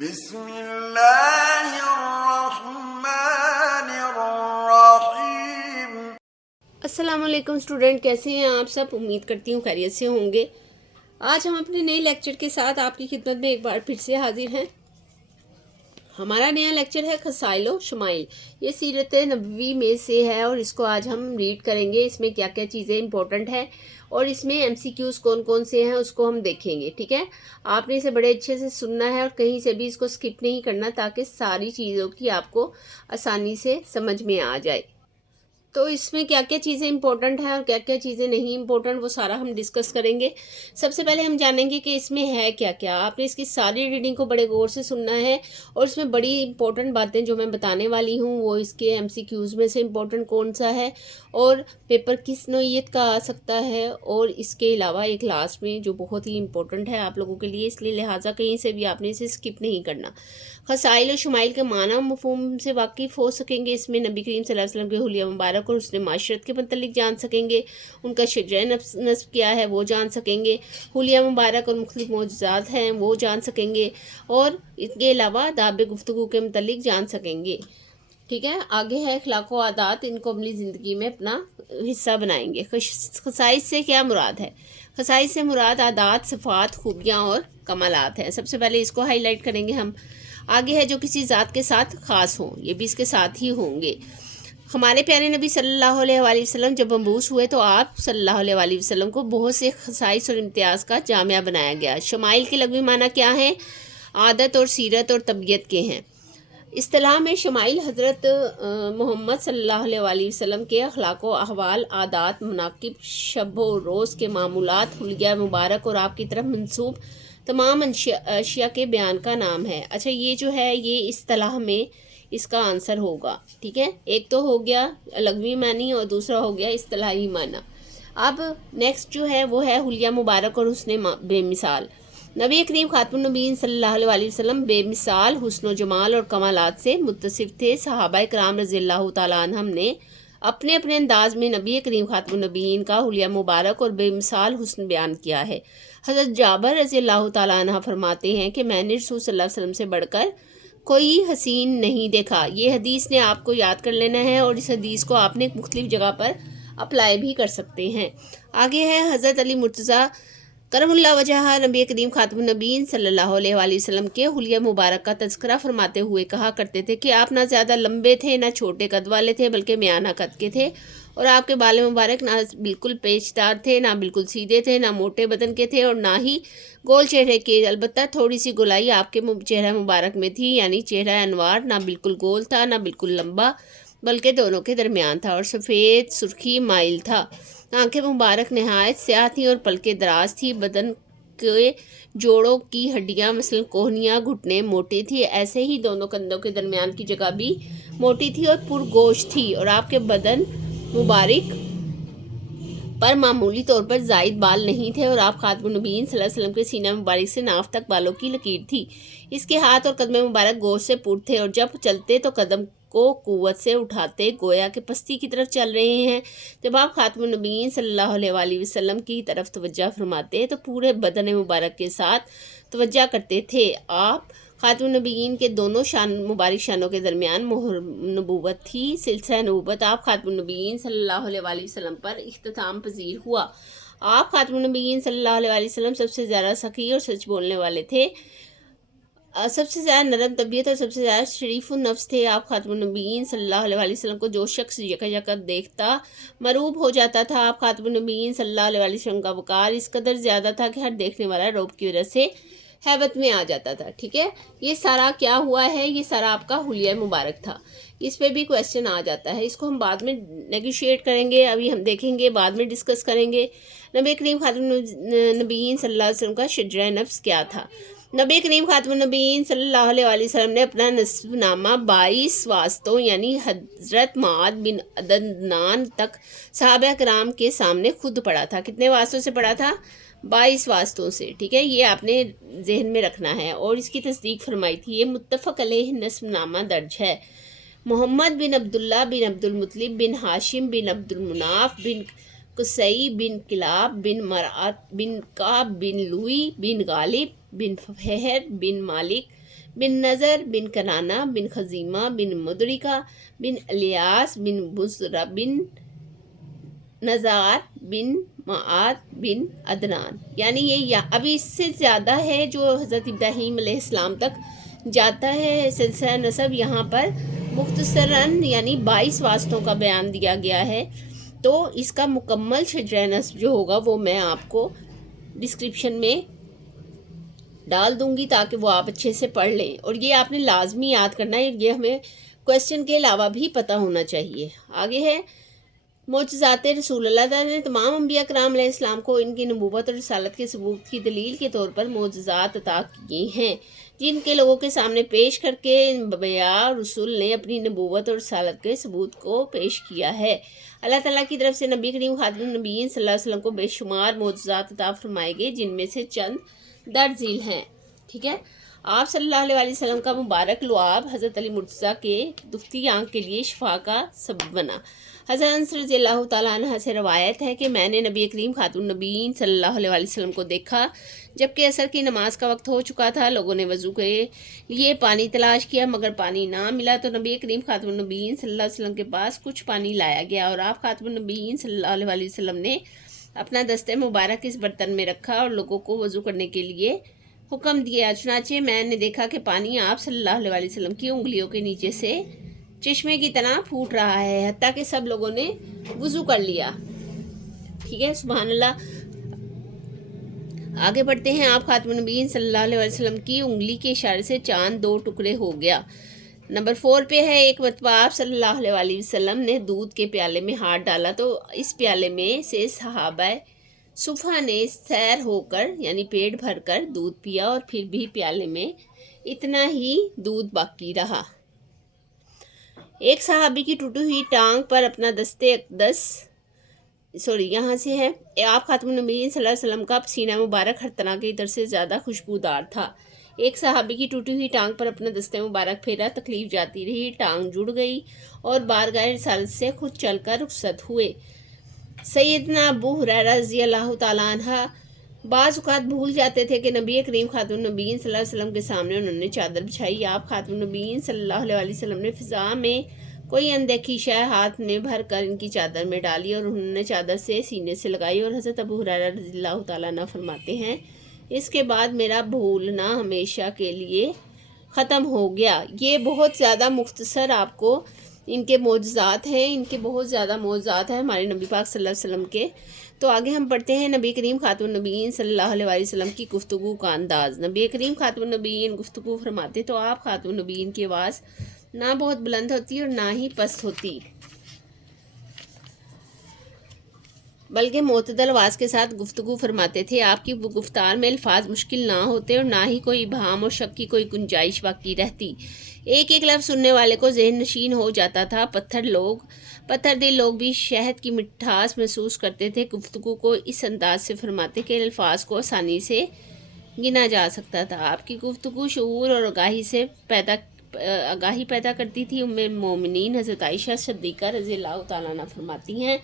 بسم اللہ الرحمن الرحیم۔ السلام علیکم اسٹوڈنٹ، کیسے ہیں آپ سب؟ امید کرتی ہوں خیریت سے ہوں گے۔ آج ہم اپنے نئے لیکچر کے ساتھ آپ کی خدمت میں ایک بار پھر سے حاضر ہیں۔ ہمارا نیا لیکچر ہے خصائل و شمائل۔ یہ سیرت نبوی میں سے ہے اور اس کو آج ہم ریڈ کریں گے۔ اس میں کیا کیا چیزیں امپورٹنٹ ہیں اور اس میں ایم سی کیوز کون کون سے ہیں اس کو ہم دیکھیں گے، ٹھیک ہے؟ آپ نے اسے بڑے اچھے سے سننا ہے اور کہیں سے بھی اس کو سکپ نہیں کرنا تاکہ ساری چیزوں کی آپ کو آسانی سے سمجھ میں آ جائے۔ تو اس میں کیا کیا چیزیں امپورٹنٹ ہیں اور کیا کیا چیزیں نہیں امپورٹنٹ وہ سارا ہم ڈسکس کریں گے۔ سب سے پہلے ہم جانیں گے کہ اس میں ہے کیا کیا۔ آپ نے اس کی ساری ریڈنگ کو بڑے غور سے سننا ہے اور اس میں بڑی امپورٹنٹ باتیں جو میں بتانے والی ہوں وہ اس کے ایم سی کیوز میں سے امپورٹنٹ کون سا ہے اور پیپر کس نوعیت کا آ سکتا ہے، اور اس کے علاوہ ایک لاسٹ میں جو بہت ہی امپورٹنٹ ہے آپ لوگوں کے لیے، اس لیے لہٰذا کہیں سے بھی آپ نے اسے سکپ نہیں کرنا۔ خصائل و شمائل کے معنی و مفہوم سے واقف ہو سکیں گے۔ اس میں نبی کریم صلی اللہ علیہ وسلم کے حلیہ مبارک اور حسن معاشرت کے متعلق جان سکیں گے، ان کا شجرہ نسب کیا ہے وہ جان سکیں گے، حلیہ مبارک اور مختلف معجزات ہیں وہ جان سکیں گے، اور اس کے علاوہ آداب گفتگو کے متعلق جان سکیں گے، ٹھیک ہے؟ آگے ہے اخلاق و عادات، ان کو عملی زندگی میں اپنا حصہ بنائیں گے۔ خصائص سے کیا مراد ہے؟ خصائص سے مراد عادات، صفات، خوبیاں اور کمالات ہیں۔ سب سے پہلے اس کو ہائی لائٹ کریں گے ہم۔ آگے ہے جو کسی ذات کے ساتھ خاص ہوں، یہ بھی اس کے ساتھ ہی ہوں گے۔ ہمارے پیارے نبی صلی اللہ علیہ وآلہ وسلم جب مبعوث ہوئے تو آپ صلی اللہ علیہ وآلہ وسلم کو بہت سے خصائص اور امتیاز کا جامعہ بنایا گیا۔ شمائل کے لغوی معنی کیا ہیں؟ عادت اور سیرت اور طبیعت کے ہیں۔ اصطلاح میں شمائل حضرت محمد صلی اللہ علیہ وآلہ وسلم کے اخلاق و احوال، عادات، مناقب، شب و روز کے معمولات، حلیہ مبارک اور آپ کی طرف منسوب تمام اشیاء کے بیان کا نام ہے۔ اچھا، یہ جو ہے یہ اصطلاح میں اس کا آنسر ہوگا، ٹھیک ہے؟ ایک تو ہو گیا لغوی معنی اور دوسرا ہو گیا اصطلاحی معنی۔ اب نیکسٹ جو ہے وہ ہے حلیہ مبارک اور حسن بے مثال۔ نبی کریم خاتم النبیین صلی اللہ علیہ وآلہ وسلم بے مثال حسن و جمال اور کمالات سے متصف تھے۔ صحابہ کرام رضی اللہ تعالیٰ عنہم نے اپنے اپنے انداز میں نبی کریم خاتم النبیین کا حلیہ مبارک اور بے مثال حسن بیان کیا ہے۔ حضرت جابر رضی اللہ تعالیٰ عنہ فرماتے ہیں کہ میں نے رسول صلی اللہ علیہ وسلم سے بڑھ کر کوئی حسین نہیں دیکھا۔ یہ حدیث نے آپ کو یاد کر لینا ہے اور اس حدیث کو آپ نے مختلف جگہ پر اپلائی بھی کر سکتے ہیں۔ آگے ہے حضرت علی مرتضیٰ کرم اللہ وجہہ نبی کریم خاتم النبیین صلی اللہ علیہ وآلہ وسلم کے حلیہ مبارک کا تذکرہ فرماتے ہوئے کہا کرتے تھے کہ آپ نہ زیادہ لمبے تھے نہ چھوٹے قد والے تھے بلکہ میانہ قد کے تھے، اور آپ کے بال مبارک نہ بالکل پیچ دار تھے نہ بالکل سیدھے تھے، نہ موٹے بدن کے تھے اور نہ ہی گول چہرے کے، البتہ تھوڑی سی گولائی آپ کے چہرہ مبارک میں تھی، یعنی چہرہ انوار نہ بالکل گول تھا نہ بالکل لمبا بلکہ دونوں کے درمیان تھا، اور سفید سرخی مائل تھا۔ آنکھیں مبارک نہایت سیاہ تھیں اور پلکیں دراز تھی۔ بدن کے جوڑوں کی ہڈیاں مثلا کوہنیاں گھٹنے موٹے تھی، ایسے ہی دونوں کندھوں کے درمیان کی جگہ بھی موٹی تھی اور پرگوشت تھی، اور آپ کے بدن مبارک پر معمولی طور پر زائد بال نہیں تھے، اور آپ خاتم النبیین صلی اللہ علیہ وسلم کے سینہ مبارک سے ناف تک بالوں کی لکیر تھی۔ اس کے ہاتھ اور قدم مبارک گوشت سے پُر تھے، اور جب چلتے تو قدم کو قوت سے اٹھاتے گویا کہ پستی کی طرف چل رہے ہیں۔ جب آپ خاتم النبیین صلی اللہ علیہ وآلہ وسلم کی طرف توجہ فرماتے تو پورے بدن مبارک کے ساتھ توجہ کرتے تھے۔ آپ خاتم النبیین کے دونوں مبارک شانوں کے درمیان مہر نبوت تھی۔ سلسلہ نبوت آپ خاتم النبیین صلی اللہ علیہ وآلہ وسلم پر اختتام پذیر ہوا۔ آپ خاتم النبیین صلی اللہ علیہ وآلہ وسلم سب سے زیادہ سخی اور سچ بولنے والے تھے، سب سے زیادہ نرم طبیعت اور سب سے زیادہ شریف النفس تھے۔ آپ خاتم النبیین صلی اللہ علیہ وآلہ وسلم کو جو شخص یکا دیکھتا مرعوب ہو جاتا تھا۔ آپ خاتم النبیین صلی اللہ علیہ وآلہ وسلم کا وقار اس قدر زیادہ تھا کہ ہر دیکھنے والا رعب کی وجہ سے ہیبت میں آ جاتا تھا، ٹھیک ہے؟ یہ سارا کیا ہوا ہے؟ یہ سارا آپ کا حلیہ مبارک تھا۔ اس پہ بھی کویسچن آ جاتا ہے، اس کو ہم بعد میں نیگوشیٹ کریں گے، ابھی ہم دیکھیں گے، بعد میں ڈسکس کریں گے۔ نبی کریم خاتم النبیین صلی اللہ علیہ وسلم کا شجرہ نفس کیا تھا؟ نبی کریم خاتم النبیین صلی اللہ علیہ وآلہ وسلم نے اپنا نسب نامہ 22 واسطوں یعنی حضرت معاذ بن عدنان تک صحابہ کرام کے سامنے خود پڑھا تھا۔ کتنے واسطوں سے پڑھا تھا؟ 22 واسطوں سے، ٹھیک ہے؟ یہ آپ نے ذہن میں رکھنا ہے، اور اس کی تصدیق فرمائی تھی۔ یہ متفق علیہ نسب نامہ درج ہے۔ محمد بن عبداللہ بن عبد المطلب بن ہاشم بن عبد المناف بن قصی بن کلاب بن مرعت بن کعب بن لوئی بن غالب بن فہر بن مالک بن نظر بن کنانہ بن خزیمہ بن مدرکہ بن الیاس بن بصرہ بن نزار بن معاد بن عدنان. یعنی یہ ابھی اس سے زیادہ ہے جو حضرت ابراہیم علیہ السلام تک جاتا ہے سلسلہ نسب. یہاں پر مختصراً یعنی 22 واسطوں کا بیان دیا گیا ہے. تو اس کا مکمل شجرہ نسب جو ہوگا وہ میں آپ کو ڈسکرپشن میں ڈال دوں گی تاکہ وہ آپ اچھے سے پڑھ لیں. اور یہ آپ نے لازمی یاد کرنا ہے, یہ ہمیں کویسچن کے علاوہ بھی پتہ ہونا چاہیے. آگے ہے معجزات رسول اللہ تعالیٰ نے تمام انبیاء کرام علیہ السلام کو ان کی نبوت اور رسالت کے ثبوت کی دلیل کے طور پر معجزات عطا کیے ہیں, جن کے لوگوں کے سامنے پیش کر کے انبیاء رسول نے اپنی نبوت اور رسالت کے ثبوت کو پیش کیا ہے. اللہ تعالیٰ کی طرف سے نبی کریم خاتم النبیین صلی اللہ علیہ وسلم کو بے شمار معجزات عطا فرمائے گئے, جن میں سے چند درج ذیل ہیں. ٹھیک ہے. آپ صلی اللہ علیہ وسلم کا مبارک لعاب حضرت علی مرتضیٰ کے دفتی آنکھ کے لیے شفا کا سبب بنا. حضرت انس رضی اللہ تعالیٰ عنہ سے روایت ہے کہ میں نے نبی کریم خاتم النبیین صلی اللہ علیہ وسلم کو دیکھا جبکہ عصر کی نماز کا وقت ہو چکا تھا. لوگوں نے وضو کے لیے پانی تلاش کیا مگر پانی نہ ملا, تو نبی کریم خاتم النبیین صلی اللہ علیہ وسلم کے پاس کچھ پانی لایا گیا اور آپ خاتم النبیین صلی اللہ علیہ وسلم نے اپنا دست مبارک اس برتن میں رکھا اور لوگوں کو وضو کرنے کے لیے حکم دیا. چنانچہ میں نے دیکھا کہ پانی آپ صلی اللہ علیہ وسلم کی انگلیوں کے نیچے سے چشمے کی طرح پھوٹ رہا ہے, حتیٰ کہ سب لوگوں نے وضو کر لیا. ٹھیک ہے, سبحان اللہ. آگے بڑھتے ہیں. آپ خاتم النبیین صلی اللہ علیہ وسلم کی انگلی کے اشارے سے چاند 2 ٹکڑے ہو گیا. نمبر 4 پہ ہے ایک مرتبہ آپ صلی اللہ علیہ وسلم نے دودھ کے پیالے میں ہاتھ ڈالا تو اس پیالے میں سے صحابہ صفہ نے سیر ہو کر یعنی پیٹ بھر کر دودھ پیا اور پھر بھی پیالے میں اتنا ہی دودھ باقی رہا. ایک صحابی کی ٹوٹی ہوئی ٹانگ پر اپنا دستے اقدس یہاں سے ہے. آپ خاتم النبیین صلی اللہ علیہ وسلم کا سینہ مبارک ہر طرح کے عطر سے زیادہ خوشبودار تھا. ایک صحابی کی ٹوٹی ہوئی ٹانگ پر اپنا دستے مبارک پھیرا, تکلیف جاتی رہی, ٹانگ جڑ گئی اور بارگاہ رسالت سے خود چل کر رخصت ہوئے. سیدنا ابو ہریرہ رضی اللہ تعالیٰ عنہ بعض اوقات بھول جاتے تھے کہ نبی کریم خاتم النبیین صلی اللہ علیہ وسلم کے سامنے انہوں نے چادر بچھائی. آپ خاتم النبیین صلی اللہ علیہ وسلم نے فضا میں کوئی اندیکھی شے ہاتھ میں بھر کر ان کی چادر میں ڈالی اور انہوں نے چادر سے سینے سے لگائی. اور حضرت ابو ہریرہ رضی اللہ تعالیٰ عنہ فرماتے ہیں اس کے بعد میرا بھولنا ہمیشہ کے لیے ختم ہو گیا. یہ بہت زیادہ مختصر آپ کو ان کے معجزات ہیں, ان کے بہت زیادہ معجزات ہیں ہمارے نبی پاک صلی اللہ علیہ وسلم کے. تو آگے ہم پڑھتے ہیں نبی کریم خاتم النبیین صلی اللہ علیہ وسلم کی گفتگو کا انداز. نبی کریم خاتم النبیین گفتگو فرماتے تو آپ خاتم النبیین کی آواز نہ بہت بلند ہوتی اور نہ ہی پست ہوتی, بلکہ معتدل آواز کے ساتھ گفتگو فرماتے تھے. آپ کی گفتار میں الفاظ مشکل نہ ہوتے اور نہ ہی کوئی ابہام اور شک کی کوئی گنجائش باقی رہتی. ایک ایک لفظ سننے والے کو ذہن نشین ہو جاتا تھا. پتھر دل لوگ بھی شہد کی مٹھاس محسوس کرتے تھے. گفتگو کو اس انداز سے فرماتے کہ الفاظ کو آسانی سے گنا جا سکتا تھا. آپ کی گفتگو شعور اور آگاہی پیدا کرتی تھی. ام المومنین حضرت عائشہ صدیقہ رضی اللہ تعالیٰ عنہ فرماتی ہیں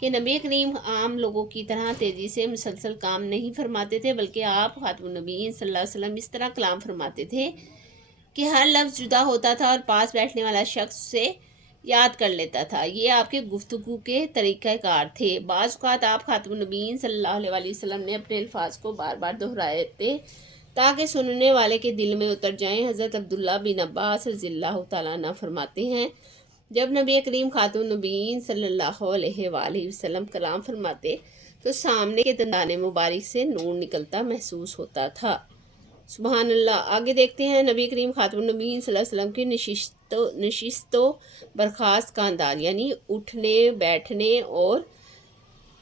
کہ نبی کریم عام لوگوں کی طرح تیزی سے مسلسل کام نہیں فرماتے تھے, بلکہ آپ خاتم النبیین صلی اللہ علیہ وسلم اس طرح کلام فرماتے تھے کہ ہر لفظ جدا ہوتا تھا اور پاس بیٹھنے والا شخص اسے یاد کر لیتا تھا. یہ آپ کے گفتگو کے طریقہ کار تھے. بعض اوقات آپ خاتم النبیین صلی اللہ علیہ وسلم نے اپنے الفاظ کو بار بار دہرائے تھے تاکہ سننے والے کے دل میں اتر جائیں. حضرت عبداللہ بن عباس رضی اللہ تعالیٰ عنہ فرماتے ہیں جب نبی کریم خاتم النبیین صلی اللہ علیہ وآلہ وسلم کلام فرماتے تو سامنے کے دندان مبارک سے نور نکلتا محسوس ہوتا تھا. سبحان اللہ. آگے دیکھتے ہیں نبی کریم خاتم النبیین صلی اللہ علیہ وسلم کی نشست و برخاست کا انداز یعنی اٹھنے بیٹھنے اور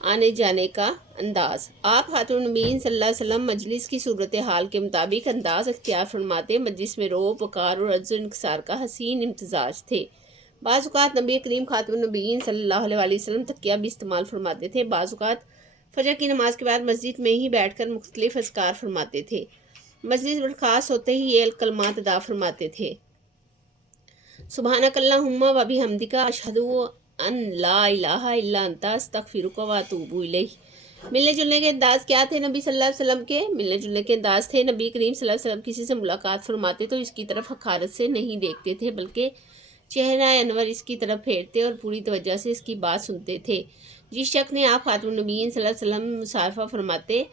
آنے جانے کا انداز. آپ خاتم النبیین صلی اللہ علیہ وسلم مجلس کی صورتحال کے مطابق انداز اختیار فرماتے. مجلس میں روب وقار اور عجز و انکسار کا حسین امتزاج تھے. بعض اوقات نبی کریم خاتم النبیین صلی اللہ علیہ وسلم تکیہ بھی استعمال فرماتے تھے. بعض اوقات فجر کی نماز کے بعد مسجد میں ہی بیٹھ کر مختلف اذکار فرماتے تھے. مجلس برخاست ہوتے ہی یہ کلمات ادا فرماتے تھے: سبحانک اللہم و بحمدک اشہد ان لا الہ الا انت استغفرک و اتوب الیک. ملنے جلنے کے انداز کیا تھے نبی صلی اللہ علیہ وسلم کے؟ ملنے جلنے کے انداز تھے نبی کریم صلی اللہ علیہ وسلم کسی سے ملاقات فرماتے تو اس کی طرف حقارت سے نہیں دیکھتے تھے، بلکہ چہرہ انور اس کی طرف پھیرتے اور پوری توجہ سے اس کی بات سنتے تھے۔ جس شخص نے آپ خاتم النبیین صلی اللہ علیہ وسلم مصافحہ فرماتے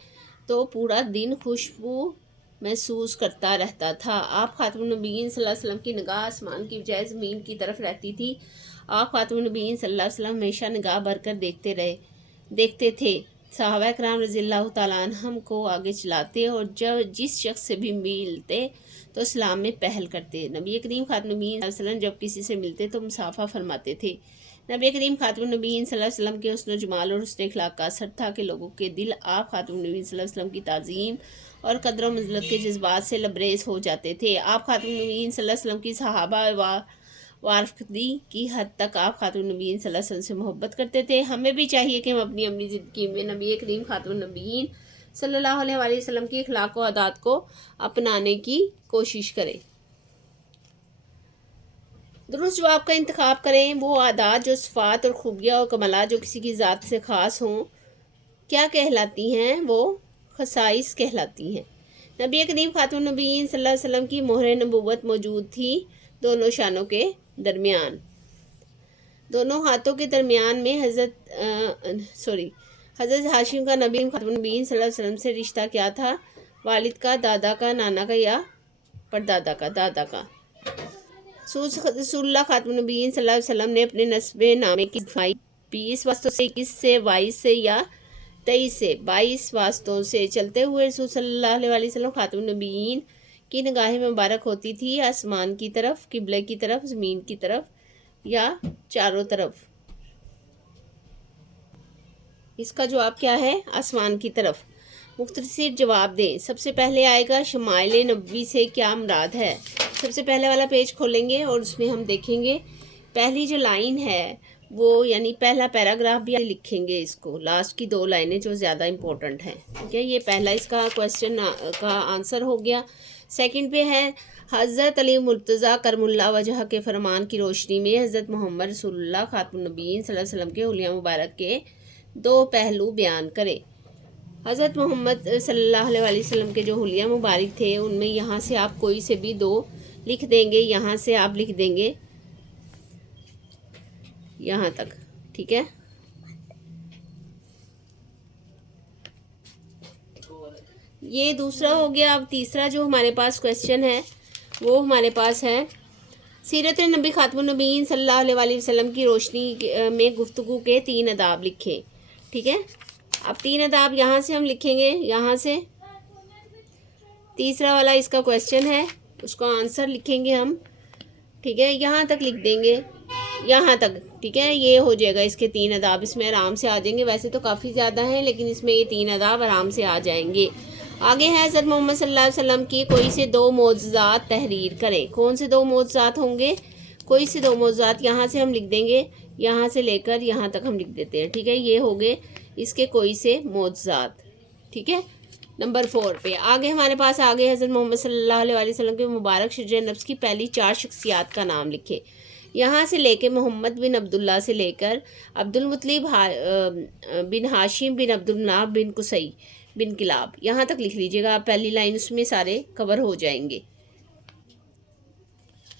تو پورا دن خوشبو محسوس کرتا رہتا تھا۔ آپ خاتم النبیین صلی اللہ علیہ وسلم کی نگاہ آسمان کی بجائے زمین کی طرف رہتی تھی۔ آپ خاتم النبیین صلی اللہ علیہ وسلم ہمیشہ نگاہ بھر کر دیکھتے تھے۔ صحابہ اکرام رضی اللہ تعالیٰ عنہم کو آگے چلاتے اور جس شخص سے بھی ملتے تو اسلام میں پہل کرتے۔ نبی کریم خاتم النبیین صلی اللہ علیہ وسلم جب کسی سے ملتے تو مصافحہ فرماتے تھے۔ نبی کریم خاتم النبیین صلی اللہ علیہ وسلم کے حسن و جمال اور حسن اخلاق کا اثر تھا کہ لوگوں کے دل آپ خاتم النبیین صلی اللہ علیہ وسلم کی تعظیم اور قدر و منزلت کے جذبات سے لبریز ہو جاتے تھے۔ آپ خاتم النبیین صلی اللہ علیہ وسلم کی صحابہ وارفقی کی حد تک آپ خاتم النبیین صلی اللہ علیہ وسلم سے محبت کرتے تھے۔ ہمیں بھی چاہیے کہ ہم اپنی زندگی میں نبی کریم خاتم النبیین صلی اللہ علیہ وسلم کی اخلاق و عادات کو اپنانے کی کوشش کریں۔ درست جواب کا انتخاب کریں۔ وہ عادات جو صفات اور خوبیاں اور کمالات جو کسی کی ذات سے خاص ہوں کیا کہلاتی ہیں؟ وہ خصائص کہلاتی ہیں۔ نبی کریم خاتم النبیین صلی اللہ علیہ وسلم کی مہر نبوت موجود تھی دونوں شانوں کے درمیان، دونوں ہاتھوں کے درمیان میں۔ حضرت ہاشم کا نبی خاتم النبیین صلی اللہ علیہ وسلم سے رشتہ کیا تھا؟ والد کا، دادا کا، نانا کا یا پردادا کا؟ دادا کا۔ رسول اللہ خاتم النبیین صلی اللہ علیہ وسلم نے اپنے نسب نامے کی صفائی 20 واسطوں سے 21 سے 22 سے یا 23 سے 22 واسطوں سے چلتے ہوئے رسول صلی اللہ علیہ وسلم خاتم النبیین کی نگاہ مبارک ہوتی تھی آسمان کی طرف، قبلے کی طرف، زمین کی طرف یا چاروں طرف؟ اس کا جواب کیا ہے؟ آسمان کی طرف۔ مختصر جواب دیں۔ سب سے پہلے آئے گا شمائل نبوی سے کیا مراد ہے؟ سب سے پہلے والا پیج کھولیں گے اور اس میں ہم دیکھیں گے پہلی جو لائن ہے وہ یعنی پہلا پیراگراف بھی لکھیں گے، اس کو لاسٹ کی 2 لائنیں جو زیادہ امپورٹنٹ ہیں، ٹھیک ہے؟ یہ پہلا اس کا کویسچن کا آنسر ہو گیا۔ سیکنڈ پہ ہے حضرت علی مرتضیٰ کرم اللہ وجہ کے فرمان کی روشنی میں حضرت محمد رسول اللہ خاتم النبیین صلی اللہ علیہ وسلم کے حلیہ مبارک کے 2 پہلو بیان کریں۔ حضرت محمد صلی اللہ علیہ وسلم کے جو حلیہ مبارک تھے ان میں یہاں سے آپ کوئی سے بھی 2 لکھ دیں گے، یہاں سے آپ لکھ دیں گے یہاں تک، ٹھیک ہے؟ یہ دوسرا ہو گیا۔ اب تیسرا جو ہمارے پاس کویسچن ہے وہ ہمارے پاس ہے سیرت نبی خاتم النبیین صلی اللہ علیہ وسلم کی روشنی میں گفتگو کے 3 آداب لکھیں، ٹھیک ہے؟ اب 3 آداب یہاں سے ہم لکھیں گے، یہاں سے تیسرا والا اس کا کویسچن ہے، اس کا آنسر لکھیں گے ہم، ٹھیک ہے؟ یہاں تک لکھ دیں گے، یہاں تک، ٹھیک ہے؟ یہ ہو جائے گا اس کے 3 آداب، اس میں آرام سے آ جائیں گے۔ ویسے تو کافی زیادہ ہیں لیکن اس میں یہ 3 آداب آرام سے آ جائیں گے۔ آگے ہے حضرت محمد صلی اللہ علیہ وسلم کی کوئی سے 2 معجزات تحریر کریں۔ کون سے 2 معجزات ہوں گے؟ کوئی سے 2 معجزات یہاں سے ہم لکھ دیں گے، یہاں سے لے کر یہاں تک ہم لکھ دیتے ہیں، ٹھیک ہے؟ یہ ہو گئے اس کے کوئی سے معجزات، ٹھیک ہے؟ نمبر 4 پہ آگے ہمارے پاس آگے حضرت محمد صلی اللہ علیہ وسلم کے مبارک شجر نفس کی پہلی 4 شخصیات کا نام لکھے۔ یہاں سے لے کے محمد بن عبداللہ سے لے کر عبد المطلب بن ہاشم بن عبدالمناف بن قصی بن کلاب یہاں تک لکھ لیجئے گا آپ، پہلی لائن اس میں سارے کور ہو جائیں گے۔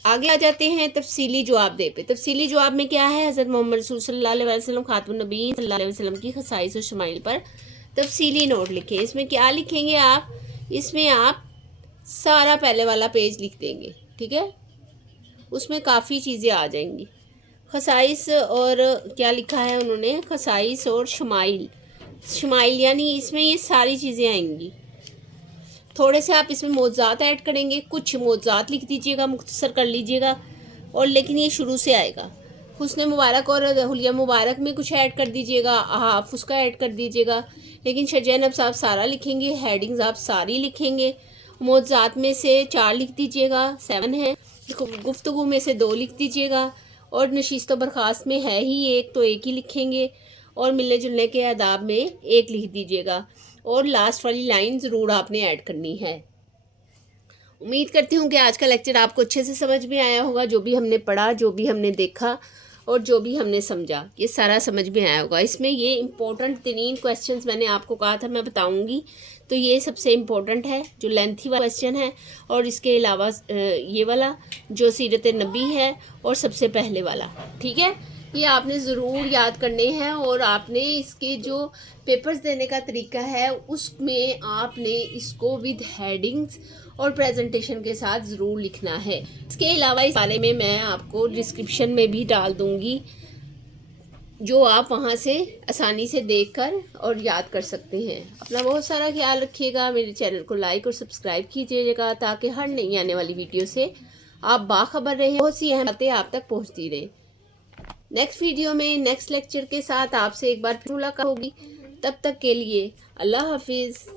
آگے آ جاتے ہیں تفصیلی جواب دے پہ۔ تفصیلی جواب میں کیا ہے؟ حضرت محمد رسول صلی اللہ علیہ وسلم خاتم النبیین صلی اللہ علیہ وسلم کی خصائص و شمائل پر تفصیلی نوٹ لکھیں۔ اس میں کیا لکھیں گے آپ؟ اس میں آپ سارا پہلے والا پیج لکھ دیں گے، ٹھیک ہے؟ اس میں کافی چیزیں آ جائیں گی۔ خصائص اور کیا لکھا ہے انہوں نے؟ خصائص اور شمائل، شمائل یعنی اس میں یہ ساری چیزیں آئیں گی۔ تھوڑے سے آپ اس میں معجزات ایڈ کریں گے، کچھ معجزات لکھ دیجئے گا، مختصر کر لیجئے گا، اور لیکن یہ شروع سے آئے گا۔ حسن مبارک اور حلیہ مبارک میں کچھ ایڈ کر دیجئے گا، احاف اس کا ایڈ کر دیجئے گا، لیکن شجر نفس آپ سارا لکھیں گے، ہیڈنگز آپ ساری لکھیں گے۔ معجزات میں سے 4 لکھ دیجئے گا، 7 ہیں۔ گفتگو میں سے 2 لکھ دیجئے گا، اور نشست و برخاست میں ہے ہی 1 تو 1 ہی لکھیں گے، اور ملنے جلنے کے آداب میں 1 لکھ دیجئے گا، اور لاسٹ والی لائن ضرور آپ نے ایڈ کرنی ہے۔ امید کرتی ہوں کہ آج کا لیکچر آپ کو اچھے سے سمجھ میں آیا ہوگا، جو بھی ہم نے پڑھا، جو بھی ہم نے دیکھا، اور جو بھی ہم نے سمجھا یہ سارا سمجھ میں آیا ہوگا. اس میں یہ امپورٹنٹ ترین کویسچنز میں نے آپ کو کہا تھا میں بتاؤں گی، تو یہ سب سے امپورٹنٹ ہے جو لینتھی والا کویسچن ہے، اور اس کے علاوہ یہ والا جو سیرت نبی ہے اور سب سے پہلے والا. ٹھیک ہے، یہ آپ نے ضرور یاد کرنے ہیں، اور آپ نے اس کے جو پیپرز دینے کا طریقہ ہے اس میں آپ نے اس کو ود ہیڈنگز اور پریزنٹیشن کے ساتھ ضرور لکھنا ہے. اس کے علاوہ اس بارے میں آپ کو ڈسکرپشن میں بھی ڈال دوں گی، جو آپ وہاں سے آسانی سے دیکھ کر اور یاد کر سکتے ہیں. اپنا بہت سارا خیال رکھیے گا، میرے چینل کو لائک اور سبسکرائب کیجیے گا تاکہ ہر نئی آنے والی ویڈیو سے آپ باخبر رہیں، بہت سی اہم باتیں آپ تک پہنچتی رہیں. نیکسٹ ویڈیو میں نیکسٹ لیکچر کے ساتھ آپ سے ایک بار پھر ملاقات ہوگی. تب تک کے لیے اللہ حافظ.